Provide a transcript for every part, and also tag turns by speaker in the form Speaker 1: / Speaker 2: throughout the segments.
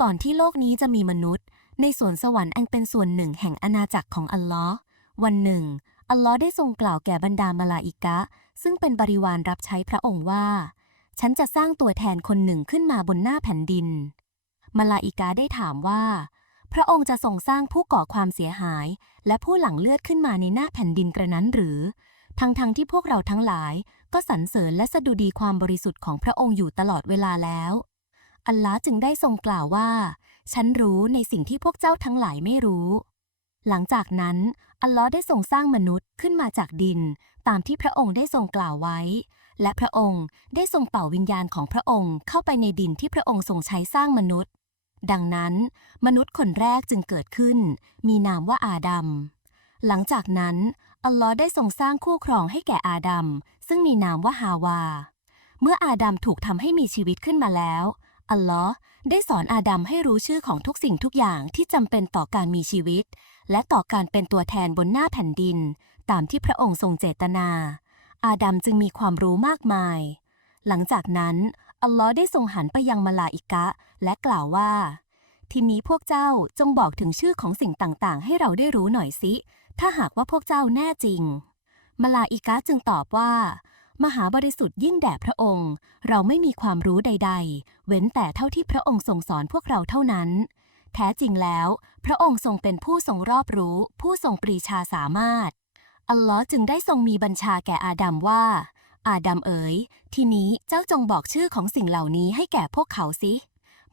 Speaker 1: ก่อนที่โลกนี้จะมีมนุษย์ ในสวนสวรรค์อันเป็นส่วนหนึ่งแห่งอาณาจักรของอัลลอฮ์วันหนึ่ง อัลลอฮ์ได้ทรงกล่าวแก่บรรดามาลาอิกะ ซึ่งเป็นบริวารรับใช้พระองค์ว่า ฉันจะสร้างตัวแทนคนหนึ่งขึ้นมาบนหน้าแผ่นดิน มาลาอิกะได้ถามว่า พระองค์จะทรงสร้างผู้ก่อความเสียหาย และผู้หลังเลือดขึ้นมาในหน้าแผ่นดินกระนั้นหรือ ทั้งๆทที่พวกเราทั้งหลาย ก็สรรเสริญและสดุดีความบริสุทธิ์ของพระองค์อยู่ตลอดเวลาแล้ว อัลลอฮ์จึงได้ทรงกล่าวว่า ฉันรู้ในสิ่งที่พวกเจ้าทั้งหลายไม่รู้ หลังจากนั้น อัลลอฮ์ได้ทรงสร้างมนุษย์ขึ้นมาจากดิน ตามที่พระองค์ได้ทรงกล่าวไว้ และพระองค์ได้ทรงเป่าวิญญาณของพระองค์เข้าไปในดินที่พระองค์ทรงใช้สร้างมนุษย์ ดังนั้น มนุษย์คนแรกจึงเกิดขึ้น มีนามว่าอาดัม หลังจากนั้น อัลลอฮ์ได้ทรงสร้างคู่ครองให้แก่อาดัมซึ่งมีนามว่าฮาวา เมื่ออาดัมถูกทำให้มีชีวิตขึ้นมาแล้ว อัลลอฮ์ได้สอนอาดัมให้รู้ชื่อของทุกสิ่งทุกอย่างที่จำเป็นต่อการมีชีวิต และต่อการเป็นตัวแทนบนหน้าแผ่นดิน ตามที่พระองค์ทรงเจตนา อาดัมจึงมีความรู้มากมาย หลังจากนั้น อัลลอฮ์ได้ทรงหันไปยังมาลาอิกะ และกล่าวว่า ทีนี้พวกเจ้าจงบอกถึงชื่อของสิ่งต่างๆ ให้เราได้รู้หน่อยสิ ถ้าหากว่าพวกเจ้าแน่จริง มาลาอิกะจึงตอบว่า มหาบริสุทธิ์ยิ่งแด่พระองค์ เราไม่มีความรู้ใด ๆ เว้นแต่เท่าที่พระองค์ทรงสอนพวกเราเท่านั้น แท้จริงแล้ว พระองค์ทรงเป็นผู้ทรงรอบรู้ ผู้ทรงปรีชาสามารถ อัลลอฮ์จึงได้ทรงมีบัญชาแก่อาดัมว่า อาดัมเอ๋ย ทีนี้เจ้าจงบอกชื่อของสิ่งเหล่านี้ให้แก่พวกเขาสิ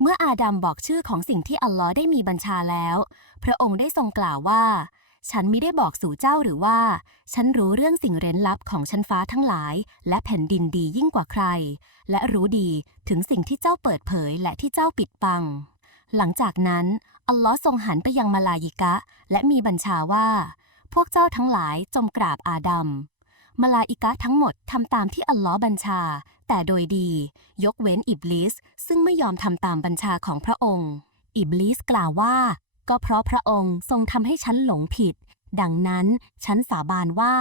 Speaker 1: เมื่ออาดัมบอกชื่อของสิ่งที่อัลลอฮ์ได้มีบัญชาแล้ว พระองค์ได้ทรงกล่าวว่า ฉันมิได้บอกสู่เจ้าหรือว่า ฉันรู้เรื่องสิ่งเร้นลับของชั้นฟ้าทั้งหลาย และแผ่นดินดียิ่งกว่าใคร และรู้ดีถึงสิ่งที่เจ้าเปิดเผยและที่เจ้าปิดบัง หลังจากนั้น อัลลอฮ์ทรงหันไปยังมาลายิกะ และมีบัญชาว่า พวกเจ้าทั้งหลายจงกราบอาดัมมาลาอิกะทั้งหมดทำตามที่อัลลอฮ์บัญชา แต่โดยดี ยกเว้นอิบลิส ซึ่งไม่ยอมทำตามบัญชาของพระองค์ อิบลิสกล่าวว่า ก็เพราะพระองค์ทรงทำให้ฉันหลงผิด ดังนั้นฉันสาบานว่า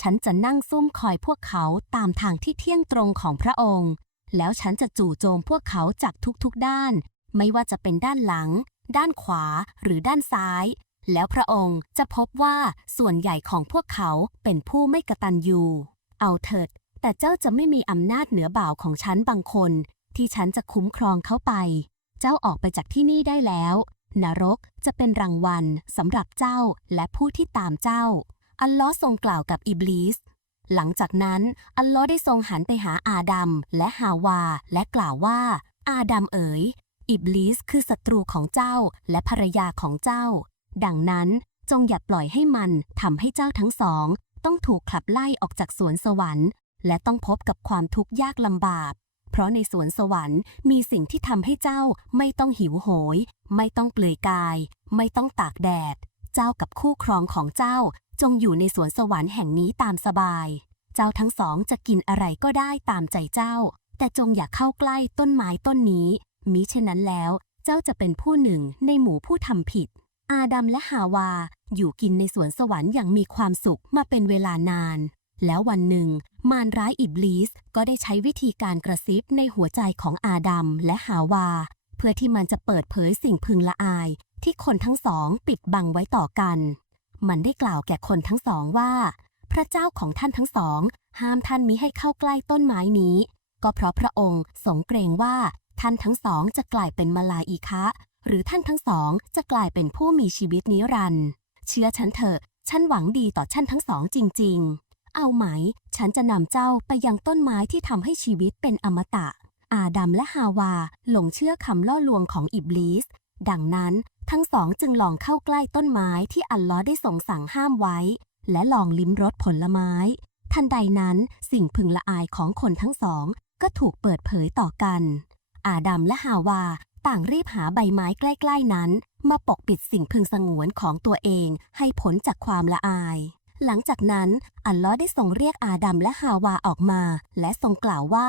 Speaker 1: ฉันจะนั่งซุ่มคอยพวกเขาตามทางที่เที่ยงตรงของพระองค์ แล้วฉันจะจู่โจมพวกเขาจากทุกๆด้าน ไม่ว่าจะเป็นด้านหลัง ด้านขวาหรือด้านซ้าย แล้วพระองค์จะพบว่าส่วนใหญ่ของพวกเขาเป็นผู้ไม่กระตัญญูเอาเถิด แต่เจ้าจะไม่มีอำนาจเหนือบ่าวของฉันบางคน ที่ฉันจะคุ้มครองเขาไป เจ้าออกไปจากที่นี่ได้แล้ว นรกจะเป็นรางวัลสำหรับเจ้าและผู้ที่ตามเจ้า อัลลอฮ์ทรงกล่าวกับอิบลิส หลังจากนั้น อัลลอฮ์ได้ทรงหันไปหาอาดัมและฮาวา และกล่าวว่า อาดัมเอ๋ย อิบลิสคือศัตรูของเจ้าและภรรยาของเจ้า ดังนั้นจงอย่าปล่อยให้มันทำให้เจ้าทั้งสอง ต้องถูกขับไล่ออกจากสวนสวรรค์ และต้องพบกับความทุกข์ยากลำบาก เพราะในสวนสวรรค์มีสิ่งที่ทำให้เจ้าไม่ต้องหิวโหย ไม่ต้องเปลือยกาย ไม่ต้องตากแดด เจ้ากับคู่ครองของเจ้าจงอยู่ในสวนสวรรค์แห่งนี้ตามสบาย เจ้าทั้งสองจะกินอะไรก็ได้ตามใจเจ้า แต่จงอย่าเข้าใกล้ต้นไม้ต้นนี้ มิฉะนั้นแล้วเจ้าจะเป็นผู้หนึ่งในหมู่ผู้ทำผิด อาดัมและฮาวาอยู่กินในสวนสวรรค์อย่างมีความสุขมาเป็นเวลานาน แล้ววันหนึ่ง มารร้ายอิบลิสก็ได้ใช้วิธีการกระซิบในหัวใจของอาดัมและฮาวา เพื่อที่มันจะเปิดเผยสิ่งพึงละอาย ที่คนทั้งสองปิดบังไว้ต่อกัน มันได้กล่าวแก่คนทั้งสองว่า พระเจ้าของท่านทั้งสอง ห้ามท่านมิให้เข้าใกล้ต้นไม้นี้ ก็เพราะพระองค์สงเกรงว่าท่านทั้งสองจะกลายเป็นมาลาอิคะ หรือท่านทั้งสองจะกลายเป็นผู้มีชีวิตนิรันดร์เชื่อฉันเถอะ ฉันหวังดีต่อท่านทั้งสองจริง ๆ เอาไหม ฉันจะนำเจ้าไปยังต้นไม้ที่ทำให้ชีวิตเป็นอมตะ อาดัมและฮาวาหลงเชื่อคำล่อลวงของอิบลิส ดังนั้นทั้งสองจึงลองเข้าใกล้ต้นไม้ที่อัลลอฮ์ได้ทรงสั่งห้ามไว้ และลองลิ้มรสผลไม้ ทันใดนั้นสิ่งพึงละอายของคนทั้งสอง ก็ถูกเปิดเผยต่อกัน อาดัมและฮาวาต่างรีบหาใบไม้ใกล้ ๆนั้น มาปกปิดสิ่งพึงสงวนของตัวเองให้พ้นจากความละอาย หลังจากนั้นอัลลอฮ์ได้ทรงเรียกอาดัมและฮาวาออกมา และทรงกล่าวว่า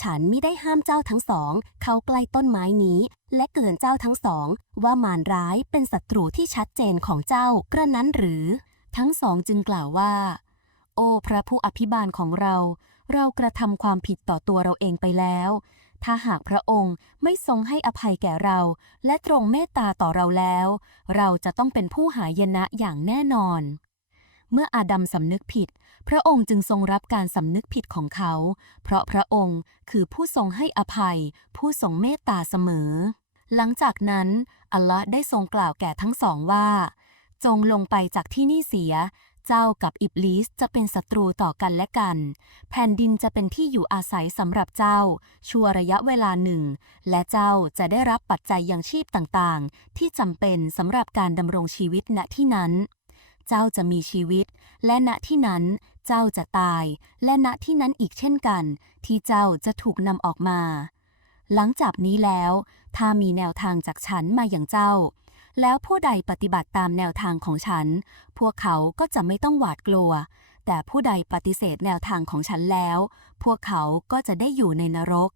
Speaker 1: ฉันไม่ได้ห้ามเจ้าทั้งสอง เข้าใกล้ต้นไม้นี้ และเกลื่อนเจ้าทั้งสอง ว่ามารร้ายเป็นศัตรูที่ชัดเจนของเจ้ากระนั้นหรือ ทั้งสองจึงกล่าวว่า โอ้พระผู้อภิบาลของเรา เรากระทำความผิดต่อตัวเราเองไปแล้ว ถ้าหากพระองค์ไม่ทรงให้อภัยแก่เรา และตรงเมตตาต่อเราแล้ว เราจะต้องเป็นผู้หายนะอย่างแน่นอน เมื่ออาดัมสำนึกผิด พระองค์จึงทรงรับการสำนึกผิดของเขา เพราะพระองค์คือผู้ทรงให้อภัย ผู้ทรงเมตตาเสมอ หลังจากนั้น อัลลอฮ์ได้ทรงกล่าวแก่ทั้งสองว่า จงลงไปจากที่นี่เสีย เจ้ากับอิบลิสจะเป็นศัตรูต่อกันและกัน แผ่นดินจะเป็นที่อยู่อาศัยสำหรับเจ้า ชั่วระยะเวลาหนึ่ง และเจ้าจะได้รับปัจจัยยังชีพต่างๆ ที่จำเป็นสำหรับการดำรงชีวิตณที่นั้น เจ้าจะมีชีวิต และณที่นั้นเจ้าจะตาย และณที่นั้นอีกเช่นกัน ที่เจ้าจะถูกนำออกมา หลังจากนี้แล้ว ถ้ามีแนวทางจากฉันมาอย่างเจ้า แล้วผู้ใดปฏิบัติตามแนวทางของฉัน พวกเขาก็จะไม่ต้องหวาดกลัว แต่ผู้ใดปฏิเสธแนวทางของฉันแล้ว พวกเขาก็จะได้อยู่ในนรก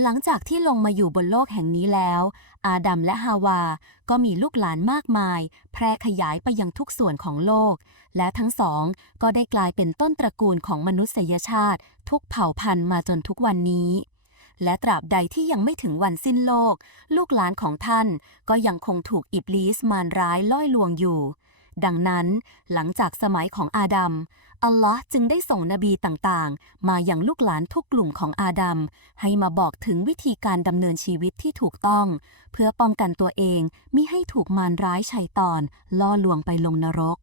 Speaker 1: หลังจากที่ลงมาอยู่บนโลกแห่งนี้แล้ว อาดัมและฮาวา ก็มีลูกหลานมากมาย แพร่ขยายไปยังทุกส่วนของโลก และทั้งสองก็ได้กลายเป็นต้นตระกูลของมนุษยชาติ ทุกเผ่าพันธุ์มาจนทุกวันนี้ และตราบใดที่ยังไม่ถึงวันสิ้นโลก ลูกหลานของท่านก็ยังคงถูกอิบลิสมารร้ายล่อยลวงอยู่ ดังนั้นหลังจากสมัยของอาดัม อัลลอฮ์จึงได้ส่งนบีต่างๆ มาอย่างลูกหลานทุกกลุ่มของอาดัม ให้มาบอกถึงวิธีการดำเนินชีวิตที่ถูกต้อง เพื่อป้องกันตัวเองมิให้ถูกมารร้ายชัยตอน ล่อลวงไปลงนรก